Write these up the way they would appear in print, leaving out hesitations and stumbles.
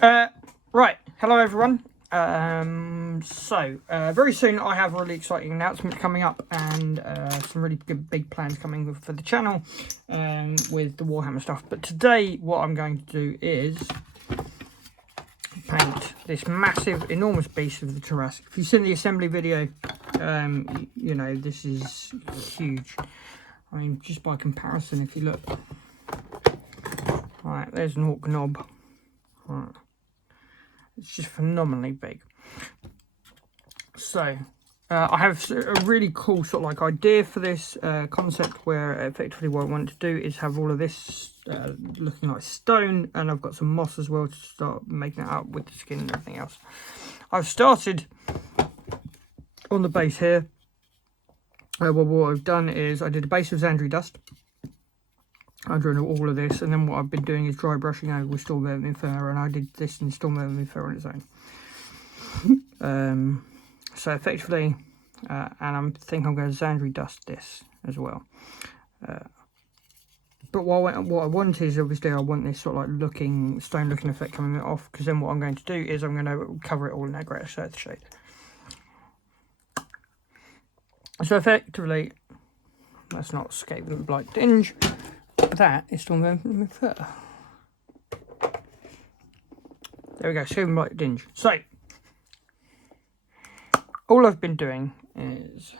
Right, hello everyone. Very soon I have a really exciting announcement coming up, and some really good big plans coming for the channel with the Warhammer stuff. But today what I'm going to do is paint this massive, enormous beast of the TARRASQUE. If you've seen the assembly video, you know this is huge. I mean, just by comparison, if you look, right, there's an orc knob. Right. It's just phenomenally big. So I have a really cool sort of like idea for this concept, where effectively what I want to do is have all of this looking like stone, and I've got some moss as well to start making it up with the skin and everything else. I've started on the base here. Well, what I've done is I did a base of Xandri dust under all of this, and then what I've been doing is dry brushing over with Storm Vermin Fur, and I did this in Storm Vermin Fur on its own. So effectively, and I think I'm going to Xandri dust this as well. But what I want is, obviously, I want this sort of like stone looking effect coming off, because then what I'm going to do is I'm going to cover it all in that greater earth shade. So effectively, let's not escape the Blight Dinge. That is Storm Vermin Fur. There we go, Storm Blight Dinge. So, all I've been doing is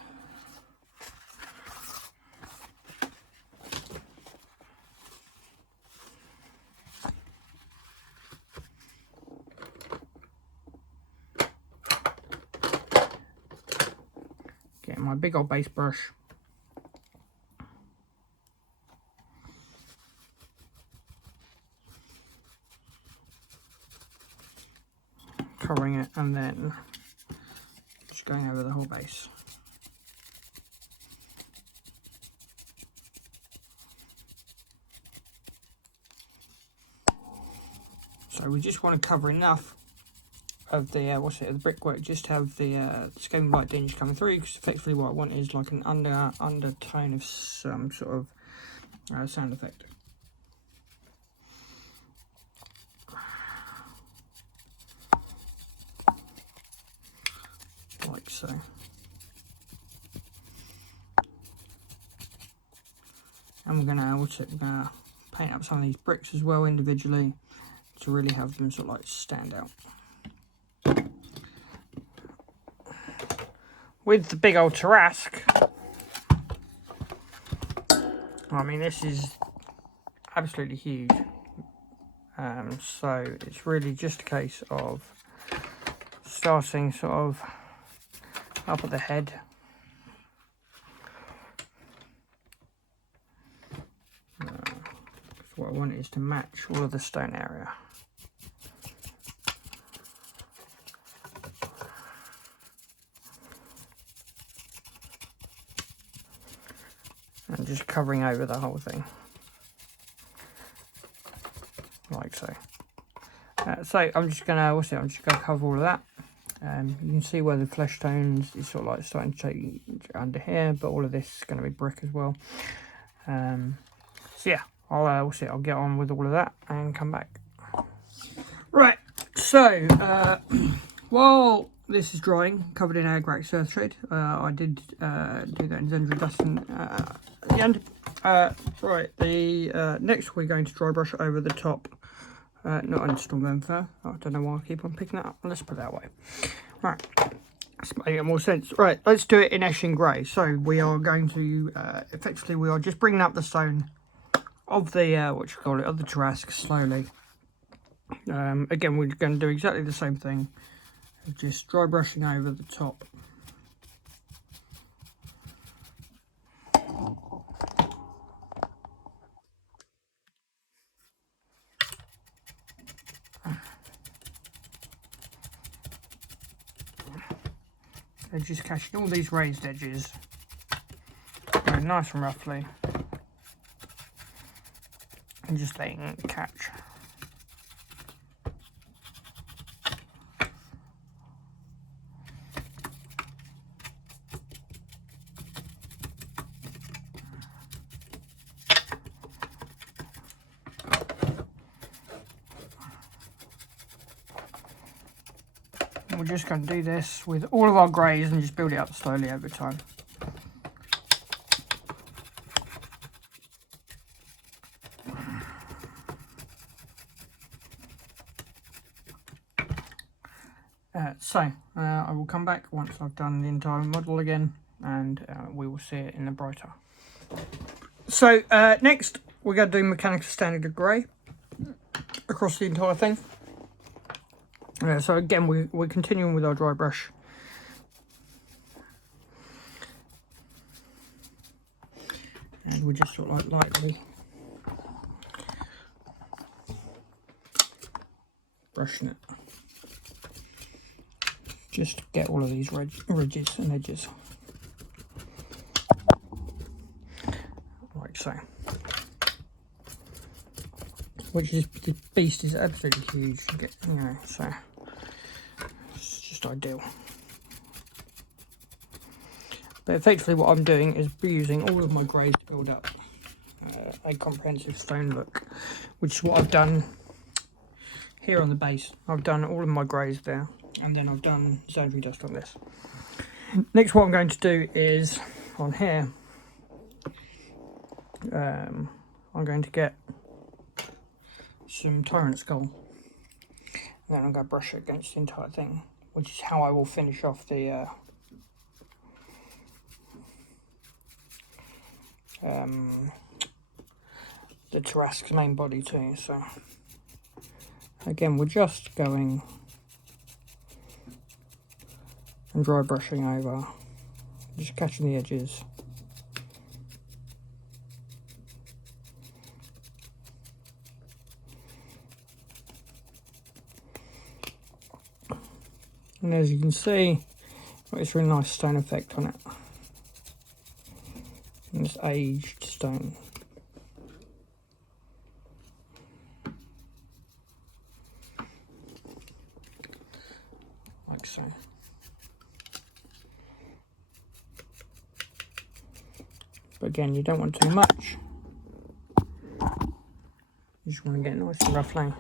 getting my big old base brush, covering it, and then just going over the whole base. So we just want to cover enough of the the brickwork, just to have the Scaling Blight Dinge coming through, because effectively what I want is like an undertone of some sort of sound effect. Like so. And we're gonna paint up some of these bricks as well individually to really have them sort of like stand out. With the big old TARRASQUE, I mean, this is absolutely huge. So it's really just a case of starting sort of up at the head. What I want is to match all of the stone area. And just covering over the whole thing. Like so. So I'm just gonna cover all of that. You can see where the flesh tones is sort of like starting to take under here, but all of this is going to be brick as well. So yeah, I'll get on with all of that and come back. Right, so while this is drying, covered in Agrax earth shade, I did do that in Xandri dust at the end. Right, next we're going to dry brush over the top. Not on Storm Vermin Fur. I don't know why I keep on picking that up. Let's put it that way. Right, it's making more sense. Right, let's do it in Eshin Grey. So we are going to effectively, we are just bringing up the stone of the of the TARRASQUE slowly. Again, we're going to do exactly the same thing, just dry brushing over the top. And just catching all these raised edges very nice and roughly, and just letting it catch. we're just going to do this with all of our greys and just build it up slowly over time. I will come back once I've done the entire model again, and we will see it in the brighter. So next we're going to do mechanical standard grey across the entire thing. So again, we're continuing with our dry brush. And we're just sort of like lightly brushing it. Just to get all of these ridges and edges. Like so. Which is, this beast is absolutely huge, you know, so it's just ideal. But effectively what I'm doing is using all of my greys to build up a comprehensive stone look, which is what I've done here on the base. I've done all of my greys there, and then I've done Xanadu dust on this. Next, what I'm going to do is on here, I'm going to get some TARRASQUE, and then I'm going to brush it against the entire thing, which is how I will finish off the TARRASQUE's main body too. So again, we're just going and dry brushing over, just catching the edges. And as you can see, it's a really nice stone effect on it. And it's aged stone. Like so. But again, you don't want too much. You just want to get nice and roughly.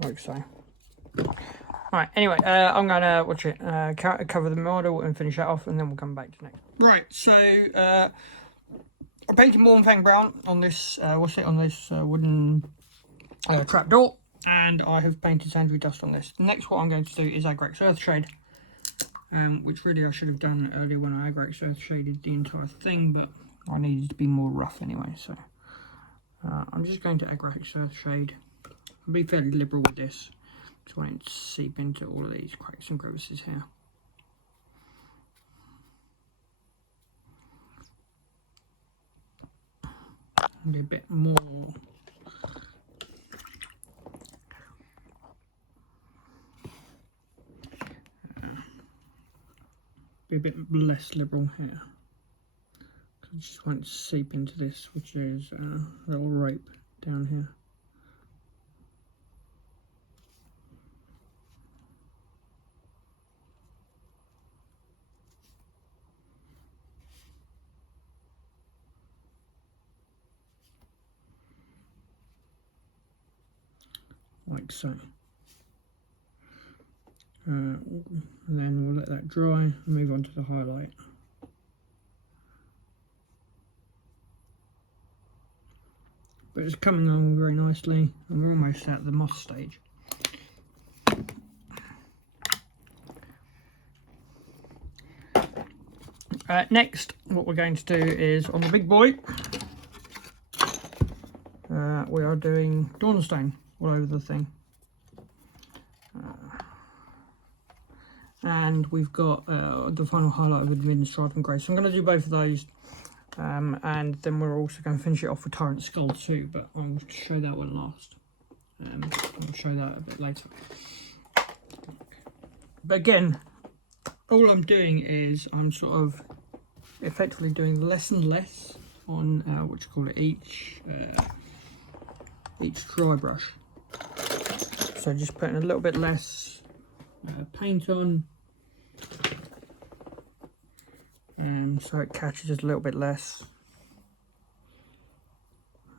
Like so. Right, anyway, I'm going to watch it, cover the model and finish that off, and then we'll come back to next. Right, so I painted Mornfang brown on this, wooden trapdoor, and I have painted Xanadu dust on this. Next, what I'm going to do is Agrax Earthshade, which really I should have done earlier when I Agrax Earthshaded the entire thing, but I needed to be more rough anyway, so I'm just going to Agrax Earthshade. I'll be fairly liberal with this. Just want it to seep into all of these cracks and crevices here. And be a bit more be a bit less liberal here. I just want it to seep into this, which is a little rope down here. Like so. And then we'll let that dry and move on to the highlight. But it's coming along very nicely, and we're almost at the moss stage. Next, what we're going to do is on the big boy, we are doing Dawnstone all over the thing. And we've got the final highlight of the Midden Stripe and Grey. So I'm going to do both of those. And then we're also going to finish it off with TARRASQUE too, but I'll show that one last. I'll show that a bit later. But again, all I'm doing is I'm sort of effectively doing less and less on what you call it, each dry brush. So just putting a little bit less paint on, so it catches a little bit less.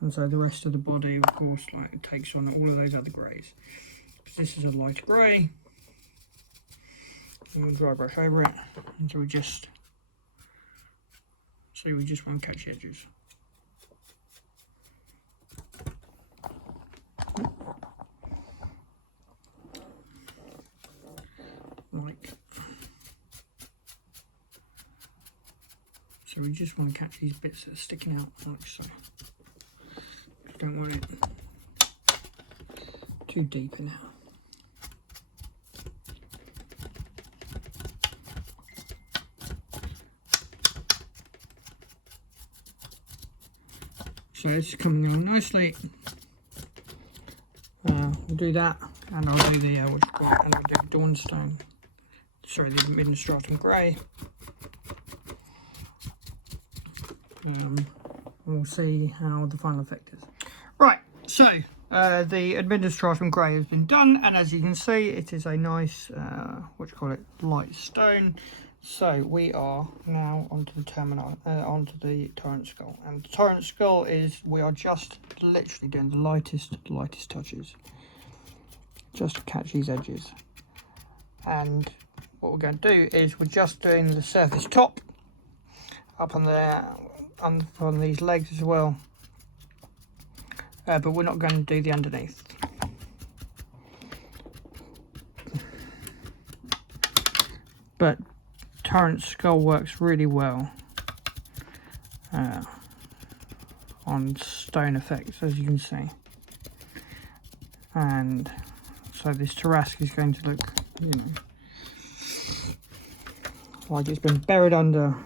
And so the rest of the body, of course, like, it takes on all of those other greys. This is a light grey. And we'll dry brush over it until we just want to catch the edges. Like, so we just want to catch these bits that are sticking out like so. Don't want it too deep in now. So it's coming along nicely. We'll do that, and I'll do the and I'll do Dawnstone. Sorry, the Administratum Grey. We'll see how the final effect is. Right, so the Administratum Grey has been done, and as you can see, it is a nice, light stone. So we are now onto the onto the Torrent Skull, and the Torrent Skull is, we are just literally doing the lightest touches, just to catch these edges. And what we're going to do is we're just doing the surface top up on there, on these legs as well, but we're not going to do the underneath. But Torrent Skull works really well on stone effects, as you can see. And so this Tarrasque is going to look, you know, like it's been buried under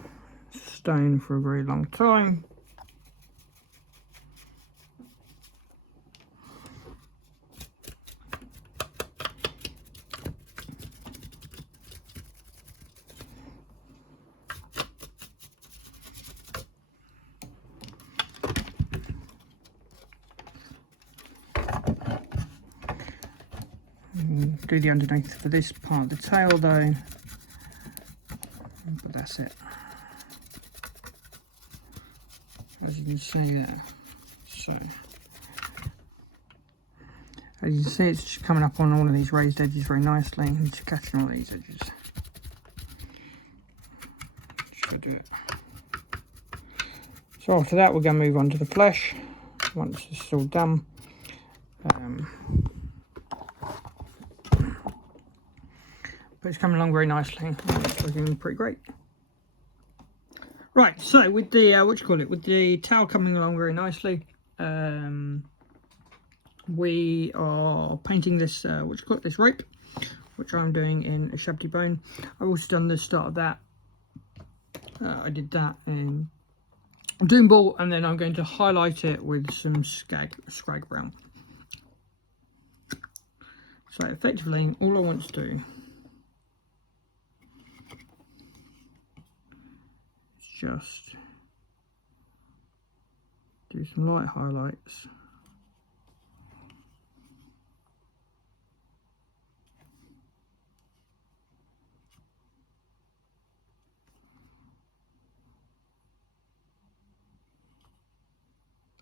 stone for a very long time. Do the underneath for this part of the tail though, but that's it, as you can see there. So as you can see, it's just coming up on all of these raised edges very nicely, and just catching all these edges. Just do it. So after that, we're going to move on to the flesh once it's all done. But it's coming along very nicely, and it's looking pretty great. Right, so with the with the tail coming along very nicely, we are painting this this rope, which I'm doing in a Shabty Bone. I've also done the start of that. I did that in Doom Ball, and then I'm going to highlight it with some Scrag Brown. So effectively, all I want to do just do some light highlights.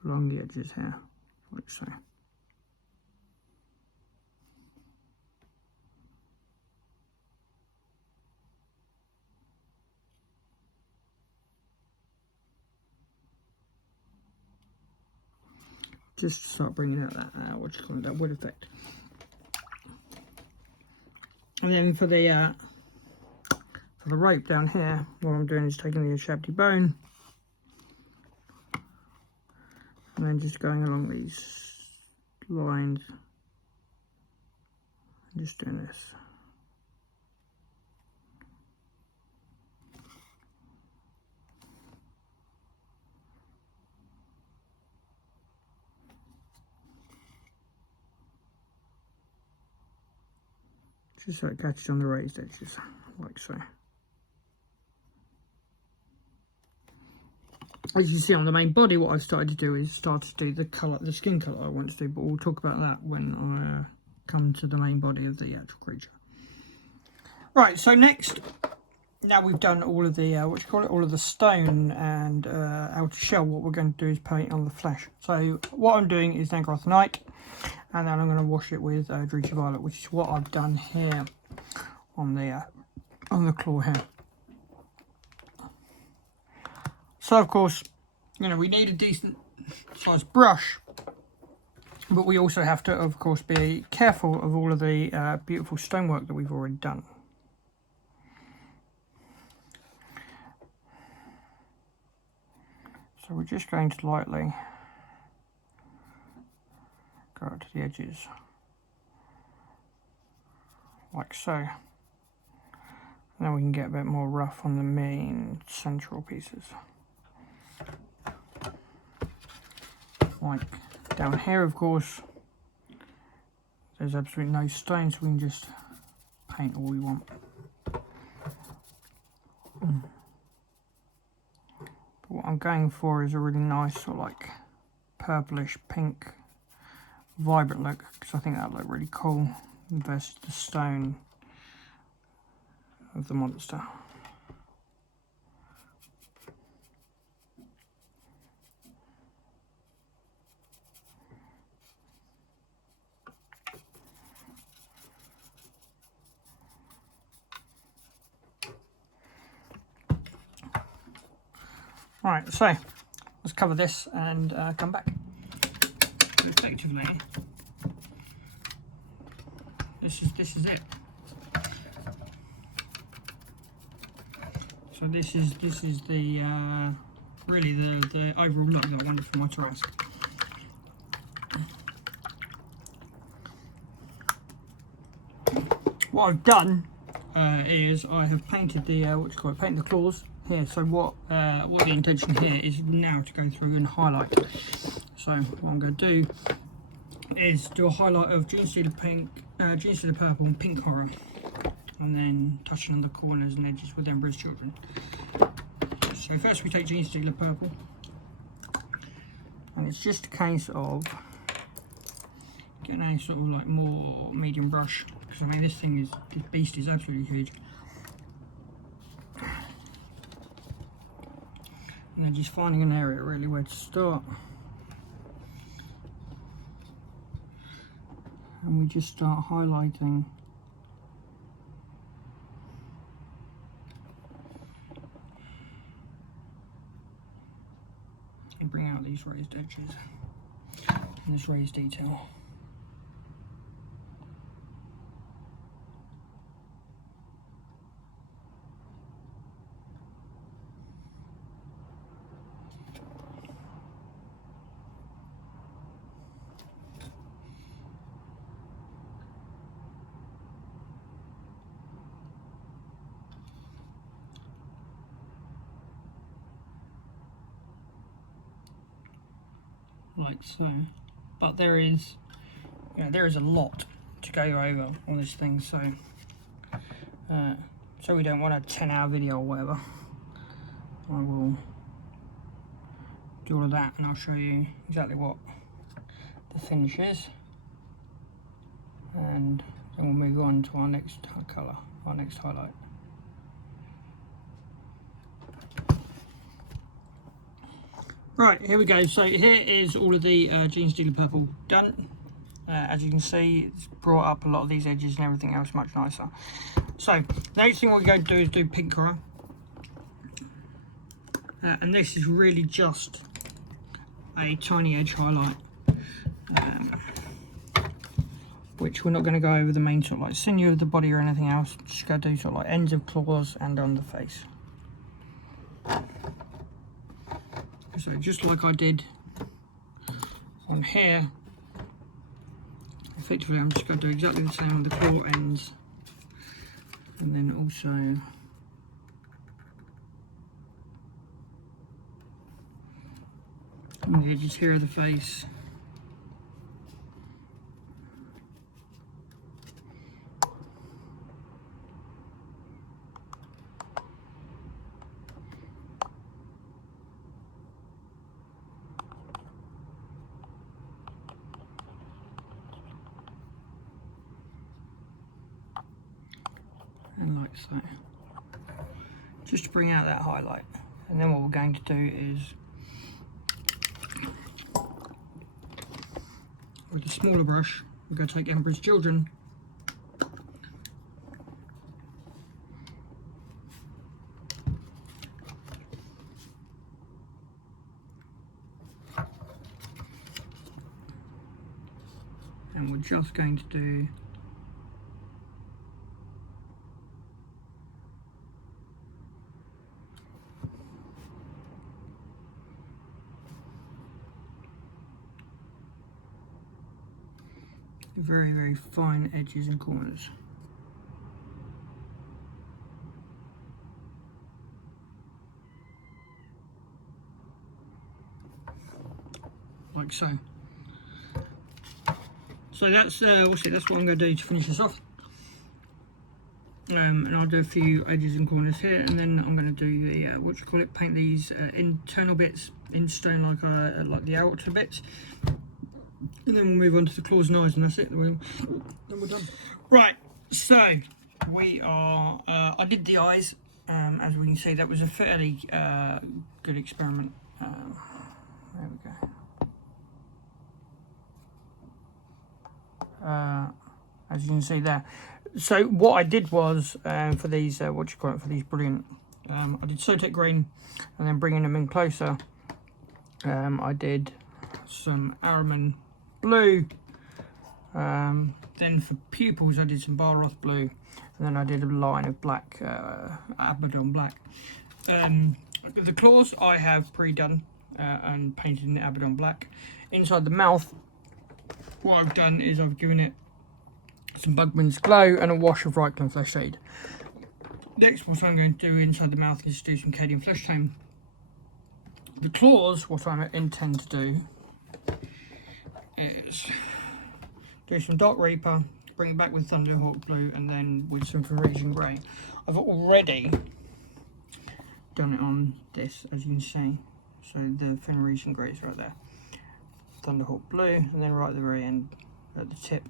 Along the edges here, like so. Just to start bringing out that that wood effect. And then for the rope down here, what I'm doing is taking the Shabty Bone and then just going along these lines and just doing this. Just so it catches on the raised edges, like so. As you see on the main body, what I've started to do is start to do the skin colour I want to do, but we'll talk about that when I come to the main body of the actual creature. Right, so next now we've done all of the all of the stone and outer shell, what we're going to do is paint on the flesh. So what I'm doing is Nangarothenite, and then I'm going to wash it with Druidry Violet, which is what I've done here on the claw here. So of course, you know, we need a decent sized brush, but we also have to, of course, be careful of all of the beautiful stonework that we've already done. So we're just going to lightly go up to the edges, like so. And then we can get a bit more rough on the main central pieces. Like down here, of course, there's absolutely no stone, so we can just paint all we want. But what I'm going for is a really nice sort of like purplish pink vibrant look, because I think that would look really cool versus the stone of the monster. Right, so let's cover this and come back. So effectively, this is it. So this is the really the overall look that I wanted for my Tarrasque. What I've done is I have painted the painted the claws here. So what the intention here is now to go through and highlight. So what I'm going to do is do a highlight of Genestealer pink, Genestealer purple, and pink horror, and then touching on the corners and edges with Emperor's Children. So first we take Genestealer purple, and it's just a case of getting a sort of like more medium brush, because I mean this beast is absolutely huge. And then just finding an area really where to start. And we just start highlighting and bring out these raised edges and this raised detail. Like so, but there is, you know, there is a lot to go over on this thing, so so we don't want a 10-hour video or whatever. I will do all of that and I'll show you exactly what the finish is, and then we'll move on to our next colour, our next highlight. Right, here we go. So here is all of the Genestealer purple done. As you can see, it's brought up a lot of these edges and everything else much nicer. So the next thing we're going to do is do pink horror. And this is really just a tiny edge highlight, which we're not going to go over the main sort of like sinew of the body or anything else. Just going to do sort of like ends of claws and on the face. So just like I did on here, effectively I'm just going to do exactly the same on the claw ends, and then also on the edges here of the face. And like so. just to bring out that highlight. And then what we're going to do is, with a smaller brush, we're going to take Emperor's Children and we're just going to do very, very fine edges and corners. Like so. So that's that's what I'm going to do to finish this off. And I'll do a few edges and corners here, and then I'm going to do the paint these internal bits in stone, like the outer bits, and then we'll move on to the claws and eyes, and that's it. Then we're done. Right. So we are. I did the eyes. As we can see, that was a fairly good experiment. There we go. As you can see there. So what I did was for these for these brilliant, I did Sotek green, and then bringing them in closer, I did some Araman blue. Then for pupils I did some Baroth blue, and then I did a line of black, Abaddon black. The claws I have pre-done and painted in the Abaddon black. Inside the mouth, what I've done is I've given it some Bugman's Glow and a wash of Reikland Flesh Shade. Next, what I'm going to do inside the mouth is do some Cadian Flesh Tone. The claws, what I intend to do is do some Dark Reaper, bring it back with Thunderhawk Blue, and then with some Phoenician Grey. I've already done it on this, as you can see. So the Phoenician Grey is right there. Thunderhawk Blue, and then right at the very end, at the tip,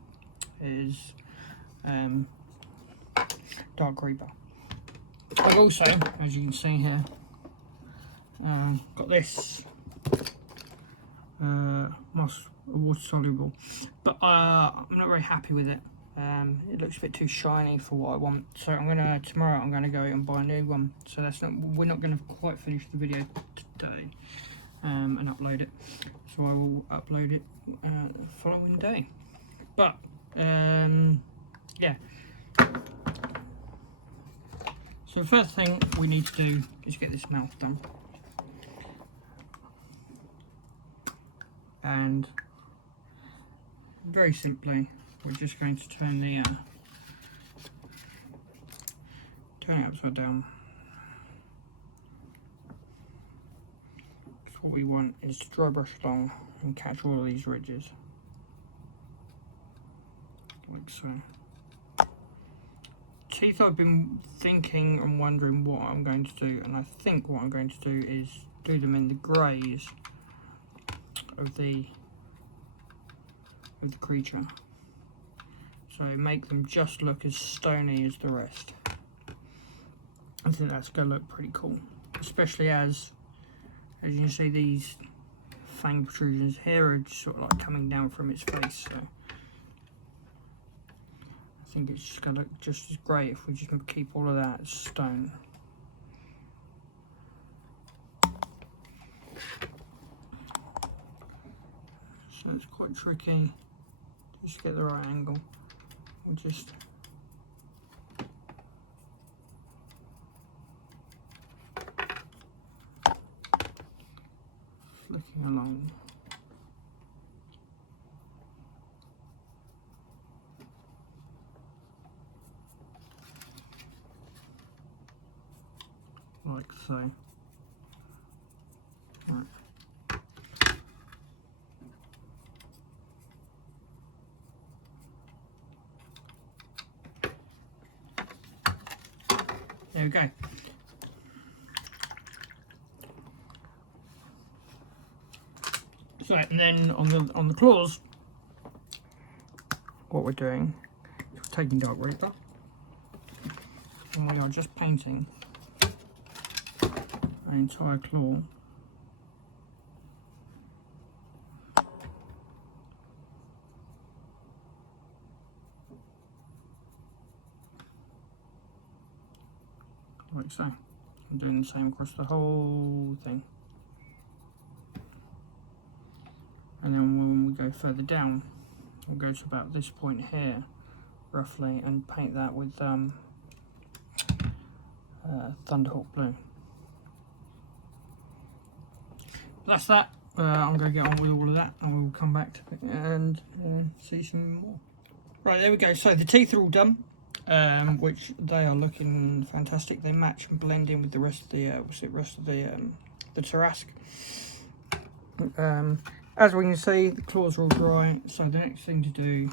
is Dark Reaper. I've also, as you can see here, got this moss water soluble, but I'm not very happy with it. It looks a bit too shiny for what I want, so tomorrow I'm gonna go and buy a new one. So we're not gonna quite finish the video today and upload it. So I will upload it the following day. But yeah. So the first thing we need to do is get this mouth done. And very simply, we're just going to turn it upside down. So what we want is to dry brush along and catch all of these ridges, like so. Teeth, I've been thinking and wondering what I'm going to do, and I think what I'm going to do is do them in the greys of the creature, so make them just look as stony as the rest. I think that's going to look pretty cool, especially as you can see these fang protrusions here are just sort of like coming down from its face. So I think it's just going to look just as great if we just keep all of that as stone. So it's quite tricky to just get the right angle. We'll just flicking along. Like so. Right. There we go. So, and then on the claws, what we're doing is we're taking Dark Reaper, and we are just painting an entire claw. Like so. I'm doing the same across the whole thing. And then when we go further down, we'll go to about this point here, roughly, and paint that with Thunderhawk blue. That's that. I'm going to get on with all of that, and we'll come back to it and see some more. Right, there we go. So the teeth are all done, which they are looking fantastic. They match and blend in with the rest of the the Tarrasque. As we can see, the claws are all dry. So the next thing to do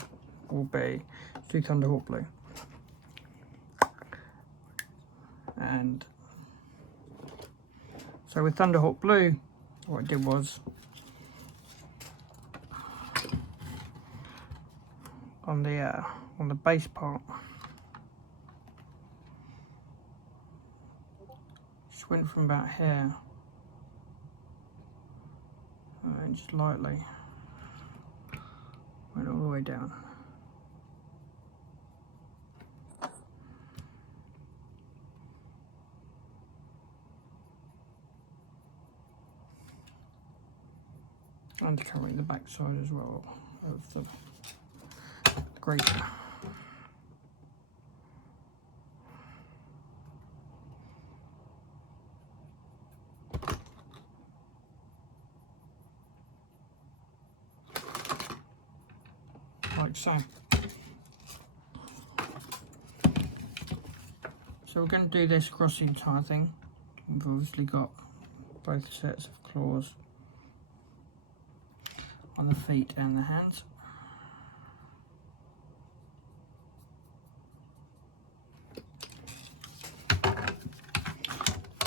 will be to do Thunderhawk blue. And so with Thunderhawk blue, what I did was on the base part, just went from about here and just lightly went all the way down. And covering the back side as well of the grater. Like so. So we're going to do this across the entire thing. We've obviously got both sets of claws on the feet and the hands.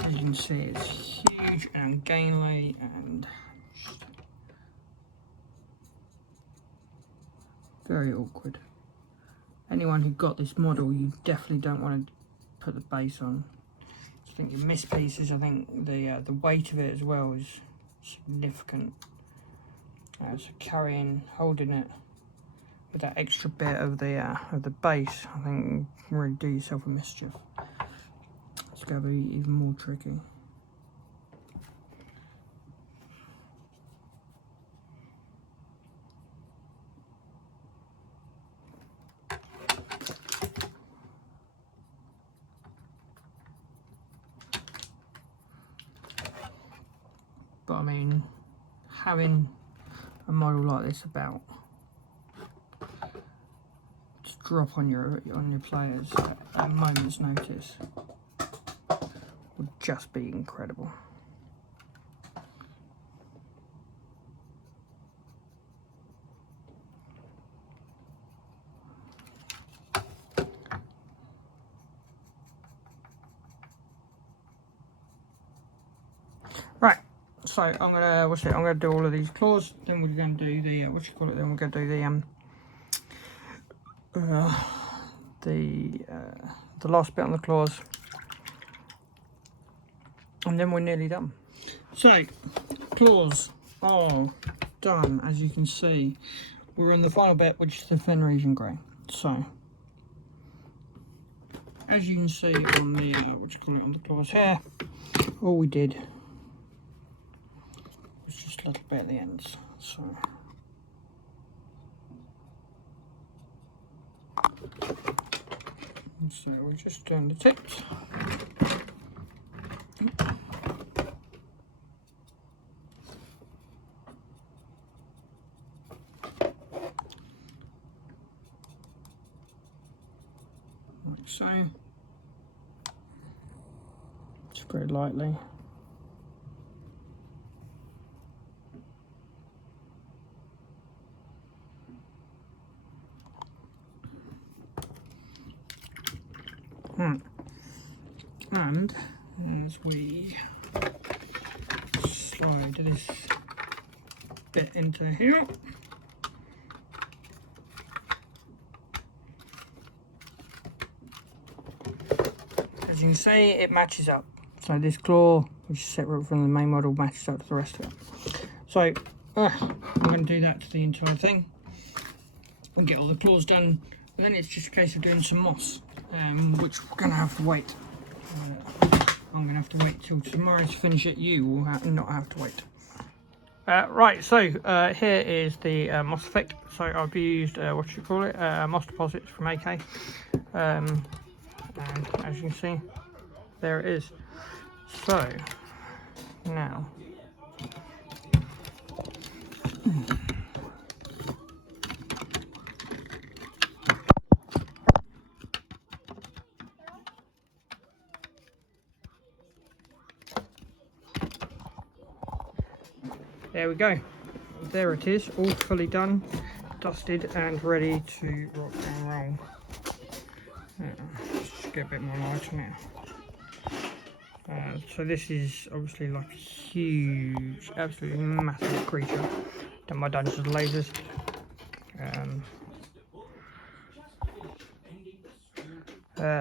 As you can see, it's huge and ungainly and very awkward. Anyone who got this model, you definitely don't want to put the base on. I think you miss pieces. I think the weight of it as well is significant. So carrying, holding it with that extra bit of the base, I think you can really do yourself a mischief. It's going to be even more tricky. But I mean, having a model like this about to drop on your players at a moment's notice would just be incredible. Right. So I'm gonna do all of these claws. Then we're going to do the Then we're going to do the last bit on the claws, and then we're nearly done. So claws are done. As you can see, we're in the final bit, which is the Fenrisian grey. So as you can see on the on the claws here, all we did just a little bit at the ends. So we'll just turn the tips. Like so. Just very lightly. And as we slide this bit into here, as you can see, it matches up. So this claw, which is separate from the main model, matches up to the rest of it. So I'm going to do that to the entire thing and get all the claws done. And then it's just a case of doing some moss, which we're going to have to wait. I'm going to have to wait till tomorrow to finish it. You will not have to wait. Right, so here is the moss effect. So I've used, moss deposits from AK. And as you can see, there it is. So, now, there we go. There it is, all fully done, dusted and ready to rock and roll. Just get a bit more light on it. So this is obviously like a huge, absolutely massive creature done by Dungeons and Lasers.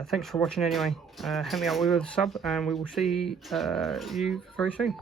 Thanks for watching anyway. Help me out with a sub and we will see you very soon.